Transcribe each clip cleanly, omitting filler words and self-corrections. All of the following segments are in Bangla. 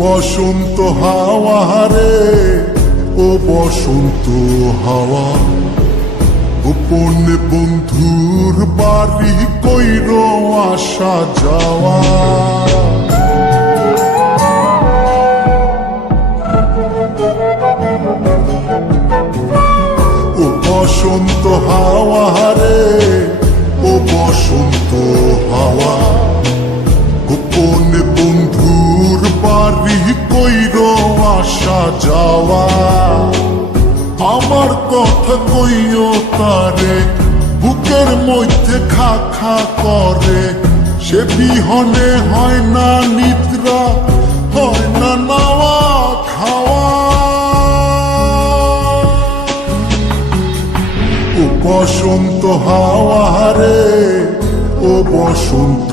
বসন্ত হাওয়া রে, ও বসন্ত হাওয়া, গোপনে বন্ধুর বাড়ি কইর আসা যাওয়া। ও বসন্ত হাওয়া রে, ও বসন্ত হাওয়া, গোপনে বন্ধুর বাড়ি কইর আসা যাওয়া। আমার কথা কইও তারে, বুকের মধ্যে খা খা করে, সে বিহনে হয় না নিদ্রা, হয় না নাওয়া খাওয়া। ও বসন্ত হাওয়া রে, ও বসন্ত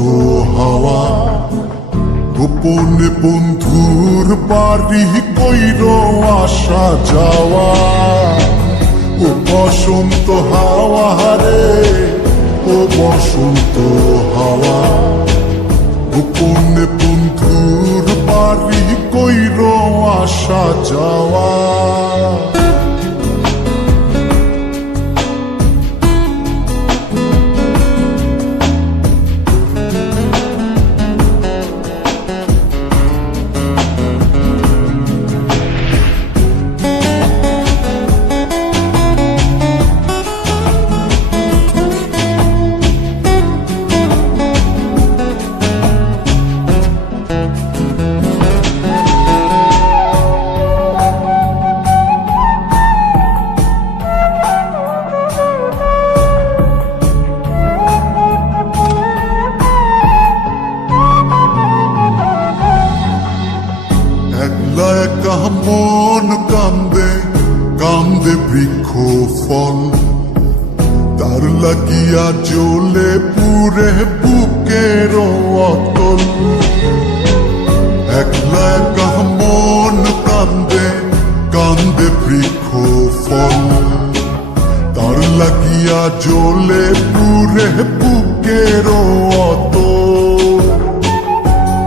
হাওয়া, গোপনে বন্ধুর বাড়ি কইর আসা যাওয়া। ও বসন্ত হাওয়া রে, ও বসন্ত হাওয়া, গোপনে বন্ধুর বাড়ি কইর আসা যাওয়া। একা মন কান্দে, কান্দে বৃক্ষ ফল, তার লাগিয়া জ্বলে পুরে বুকের অতল। একলা একা মন কান্দে, কান্দে বৃক্ষ ফল, তার লাগিয়া জ্বলে পুরে বুকের অতল।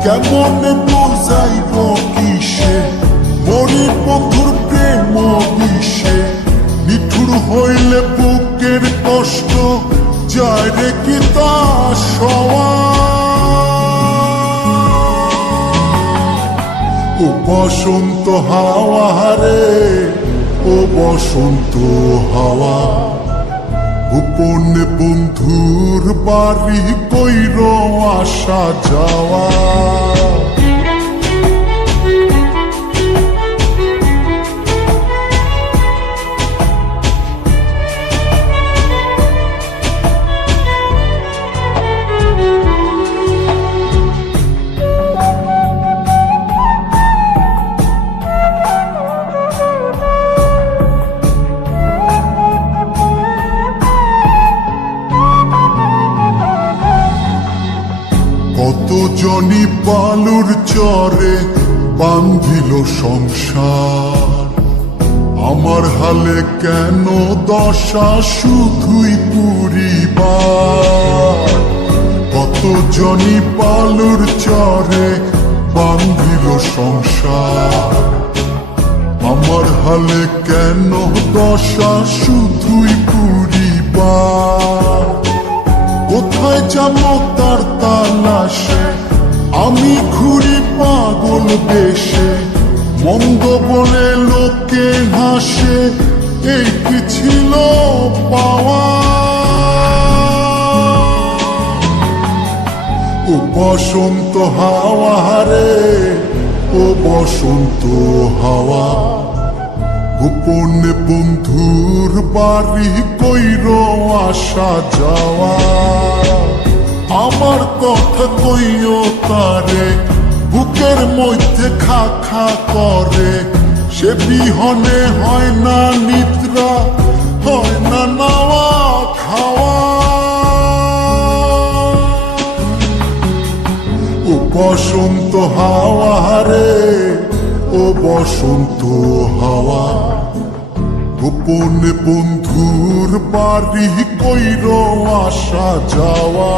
কেমন বুঝাইব কিসে মরির বন্ধুর প্রেম বিষে, নিঠুর হইলে বুকের কষ্ট যায় রে কি তা সওয়া। ও বসন্ত হাওয়া রে, ও বসন্ত হাওয়া, গোপনে বন্ধুর বাড়ি কইর আসা যাওয়া। কত জনি বালুর চরে বান্ধিল সংসার, আমার হালে কেন দশা শুধুই পুরিবার। কত জনি বালুর চরে বান্ধিল সংসার, আমার হালে কেন দশা শুধুই পুরিবার। কোথায় যাবো তার তালাশে, আমি ঘুরি পাগল বেশে, মন্দ বলে লোকে হাসে, এই কি ছিল পাওয়া। ও বসন্ত হাওয়া রে, ও বসন্ত হাওয়া, গোপনে বন্ধুর বাড়ি কইর আসা যাওয়া। আমার কথা কইও তারে, বুকের মধ্যে খা খা করে, সে বিহনে হয় না নিদ্রা, হয় না নাওয়া খাওয়া। ও বসন্ত হাওয়া রে, ও বসন্ত হাওয়া, গোপনে বন্ধুর বাড়ি কইর আসা যাওয়া।